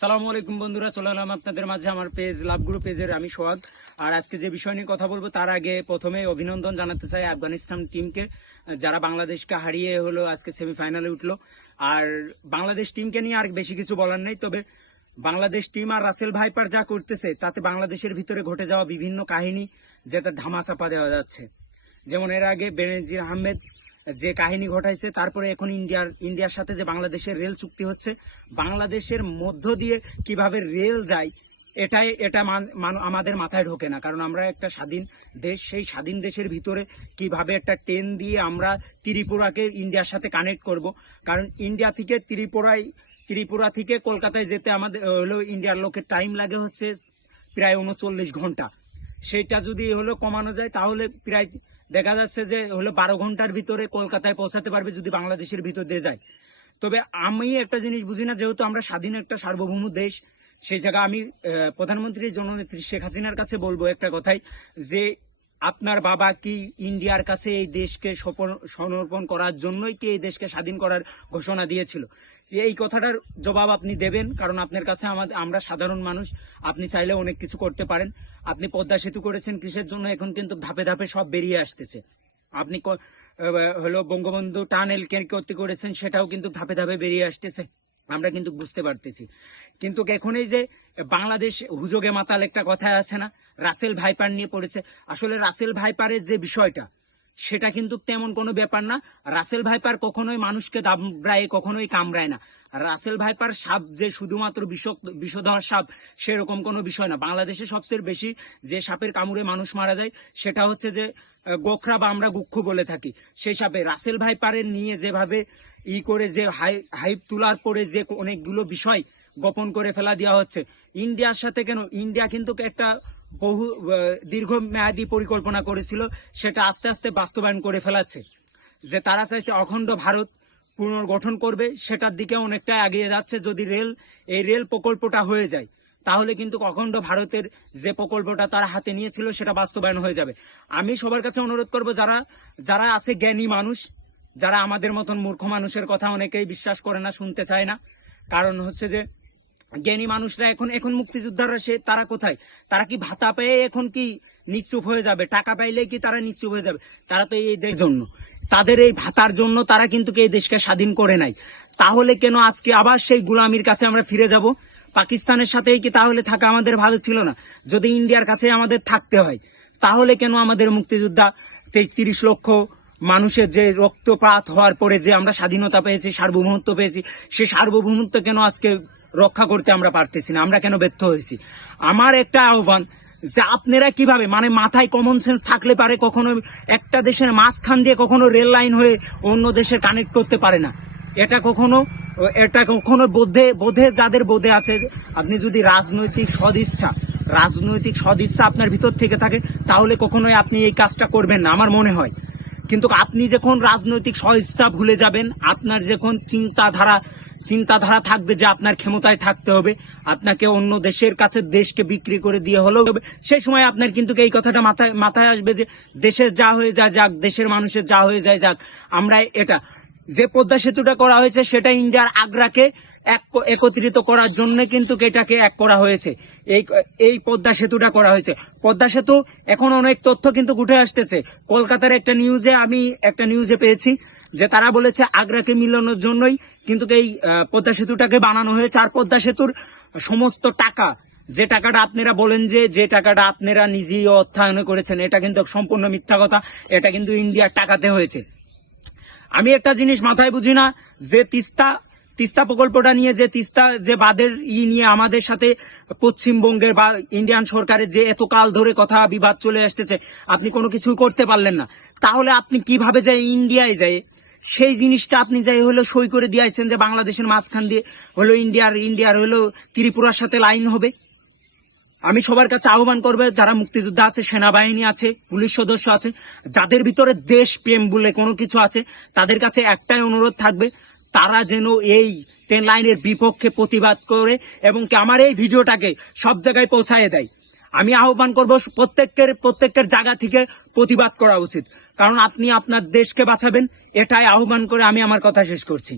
সালামু আলাইকুম বন্ধুরা, চলে এলাম আপনাদের মাঝে আমার পেজ লাভগুরু পেজের আমি সোহাগ। আর আজকে যে বিষয় নিয়ে কথা বলবো তার আগে প্রথমে অভিনন্দন জানাতে চাই আফগানিস্তান টিমকে, যারা বাংলাদেশকে হারিয়ে হলো আজকে সেমিফাইনালে উঠলো। আর বাংলাদেশ টিমকে নিয়ে আর বেশি কিছু বলার নেই, তবে বাংলাদেশ টিম আর রাসেল ভাইপার যা করতেছে তাতে বাংলাদেশের ভিতরে ঘটে যাওয়া বিভিন্ন কাহিনী যেটা ধামাচাপা দেওয়া যাচ্ছে। যেমন এর আগে বেনজির আহমেদ যে কাহিনী ঘটাইছে, তারপরে এখন ইন্ডিয়ার সাথে যে বাংলাদেশের রেল চুক্তি হচ্ছে, বাংলাদেশের মধ্য দিয়ে কিভাবে রেল যায় এটা আমাদের মাথায় ঢোকে না। কারণ আমরা একটা স্বাধীন দেশ, সেই স্বাধীন দেশের ভিতরে কিভাবে একটা ট্রেন দিয়ে আমরা ত্রিপুরাকে ইন্ডিয়ার সাথে কানেক্ট করব। কারণ ইন্ডিয়া থেকে ত্রিপুরা থেকে কলকাতায় যেতে আমাদের হলো ইন্ডিয়ার লোকের টাইম লাগে হচ্ছে প্রায় 39 ঘন্টা। সেইটা যদি হলো কমানো যায় তাহলে প্রায় দেখা যাচ্ছে যে হলো 12 ঘন্টার ভিতরে কলকাতায় পৌঁছাতে পারবে যদি বাংলাদেশের ভিতর দিয়ে যায়। তবে আমি একটা জিনিস বুঝি না, যেহেতু আমরা স্বাধীন একটা সার্বভৌম দেশ, সেই জায়গায় আমি প্রধানমন্ত্রী জননেত্রী শেখ হাসিনার কাছে বলবো একটা কথাই, যে আপনার বাবা কি ইন্ডিয়ার কাছে এই দেশকে সমর্পণ করার জন্যই কি এই দেশকে স্বাধীন করার ঘোষণা দিয়েছিল? এই কথাটার জবাব আপনি দেবেন, কারণ আপনার কাছে আমরা সাধারণ মানুষ, আপনি চাইলে অনেক কিছু করতে পারেন। আপনি পদ্মা সেতু করেছেন কিসের জন্য? এখন কিন্তু ধাপে ধাপে সব বেরিয়ে আসতেছে। আপনি হলো বঙ্গবন্ধু টানেল করতে করেছেন, সেটাও কিন্তু ধাপে ধাপে বেরিয়ে আসতেছে, আমরা কিন্তু বুঝতে পারতেছি। কিন্তু এখন এই যে বাংলাদেশ হুজুগে মাতাল একটা কথা আছে না, রাসেল ভাইপার নিয়ে পড়েছে। আসলে রাসেল ভাইপারের যে বিষয়টা সেটা কিন্তু তেমন কোনো ব্যাপার না। রাসেল ভাইপার কখনোই মানুষকে দাবড়ায়, কখনোই কামড়ায় না। রাসেল ভাইপার সাপ যে শুধুমাত্র বিষধর সাপ সেরকম কোনো বিষয় না। বাংলাদেশে সবচেয়ে বেশি যে সাপের কামড়ে মানুষ মারা যায় সেটা হচ্ছে যে গোখরা বা আমরা গুক্ষু বলে থাকি, সেই সাপে। রাসেল ভাইপারের নিয়ে যেভাবে করে যে হাইপ তোলার পরে যে অনেকগুলো বিষয় গোপন করে ফেলা দেওয়া হচ্ছে ইন্ডিয়ার সাথে। কেন? ইন্ডিয়া কিন্তু একটা বহু দীর্ঘমেয়াদী পরিকল্পনা করেছিল, সেটা আস্তে আস্তে বাস্তবায়ন করে ফেলাচ্ছে। যে তারা চাইছে অখণ্ড ভারত পুনর্গঠন করবে, সেটার দিকে অনেকটা এগিয়ে যাচ্ছে। যদি এই রেল প্রকল্পটা হয়ে যায় তাহলে কিন্তু অখণ্ড ভারতের যে প্রকল্পটা তারা হাতে নিয়েছিল সেটা বাস্তবায়ন হয়ে যাবে। আমি সবার কাছে অনুরোধ করব, যারা আছে জ্ঞানী মানুষ, যারা আমাদের মতন মূর্খ মানুষের কথা অনেকেই বিশ্বাস করে না, শুনতে চায় না। কারণ হচ্ছে যে জ্ঞানী মানুষরা এখন মুক্তিযোদ্ধারা তারা কোথায়? তারা কি ভাতা পেয়ে এখন কি নিশ্চুপ হয়ে যাবে? টাকা পাইলেই কি তারা নিশ্চুপ হয়ে যাবে? তারা তো এই দেশের জন্য, তাদের এই ভাতার জন্য তারা কিন্তু এই দেশকে স্বাধীন করে নাই। তাহলে কেন আজকে আবার সেই গুলামির কাছে আমরা ফিরে যাব? পাকিস্তানের সাথেই কি তাহলে থাকা আমাদের ভালো ছিল না? যদি ইন্ডিয়ার কাছে আমাদের থাকতে হয় তাহলে কেন আমাদের মুক্তিযোদ্ধা 30 লক্ষ মানুষের যে রক্তপাত হওয়ার পরে যে আমরা স্বাধীনতা পেয়েছি, সার্বভৌমত্ব পেয়েছি, সেই সার্বভৌমত্ব কেন আজকে রক্ষা করতে আমরা পারতেছি না? আমরা কেন ব্যর্থ হয়েছি? আমার একটা আহ্বান, যে আপনারা কিভাবে মাথায় কমন সেন্স থাকলে পারে কখনো একটা দেশের মাঝখান দিয়ে কখনো রেল লাইন হয়ে অন্য দেশে কানেক্ট করতে পারে না। এটা কখনো বোধে যাদের বোধে আছে, আপনি যদি রাজনৈতিক সদিচ্ছা আপনার ভিতর থেকে থাকে তাহলে কখনোই আপনি এই কাজটা করবেন না আমার মনে হয়। কিন্তু আপনি যখন রাজনৈতিক সদিচ্ছা ভুলে যাবেন, আপনার যখন চিন্তাধারা থাকবে যে আপনার ক্ষমতায় থাকতে হবে, আপনাকে অন্য দেশের কাছে দেশকে বিক্রি করে দিয়ে হলেও হবে, সেই সময় আপনার কিন্তু এই কথাটা মাথায় আসবে যে দেশের যা হয়ে যায় যাক, দেশের মানুষের যা হয়ে যায় যাক। আমরা এটা যে পদ্মা সেতুটা করা হয়েছে সেটা ইন্ডিয়ার আগ্রাকে একত্রিত করার জন্য কিন্তু এটাকে এক করা হয়েছে। এই পদ্মা সেতুটা করা হয়েছে। পদ্মা সেতু এখন অনেক তথ্য কিন্তু উঠে আসতেছে। কলকাতার আমি একটা নিউজে পেয়েছি যে তারা বলেছে আগ্রাকে মিলানোর জন্যই কিন্তু এই পদ্মা সেতুটাকে বানানো হয়েছে। আর পদ্মা সেতুর সমস্ত টাকা, যে টাকাটা আপনারা বলেন যে টাকাটা আপনারা নিজেই অর্থায়ন করেছেন, এটা কিন্তু সম্পূর্ণ মিথ্যা কথা। এটা কিন্তু ইন্ডিয়ার টাকাতে হয়েছে। আমি একটা জিনিস মাথায় বুঝি না, যে তিস্তা প্রকল্পটা নিয়ে যে বাদের নিয়ে আমাদের সাথে পশ্চিমবঙ্গের বা ইন্ডিয়ান সরকারের যে এত কাল ধরে কথা বিবাদ চলে আসতেছে, আপনি কোনো কিছু করতে পারলেন না। তাহলে আপনি কিভাবে ইন্ডিয়ায় যায় সেই জিনিসটা আপনি হলো সই করে দিয়েছেন যে বাংলাদেশের মাঝখান দিয়ে হলো ইন্ডিয়ার হলো ত্রিপুরার সাথে লাইন হবে? আমি সবার কাছে আহ্বান করবো, যারা মুক্তিযোদ্ধা আছে, সেনাবাহিনী আছে, পুলিশ সদস্য আছে, যাদের ভিতরে দেশ প্রেম বলে কোনো কিছু আছে, তাদের কাছে একটাই অনুরোধ থাকবে, তারা যেন এই ট্রেন লাইনের বিপক্ষে প্রতিবাদ করে এবং আমার এই ভিডিওটাকে সব জায়গায় পৌঁছায় দেয়। আমি আহ্বান করব প্রত্যেকের জায়গা থেকে প্রতিবাদ করা উচিত, কারণ আপনি আপনার দেশকে বাঁচাবেন, এটাই আহ্বান করে আমি আমার কথা শেষ করছি।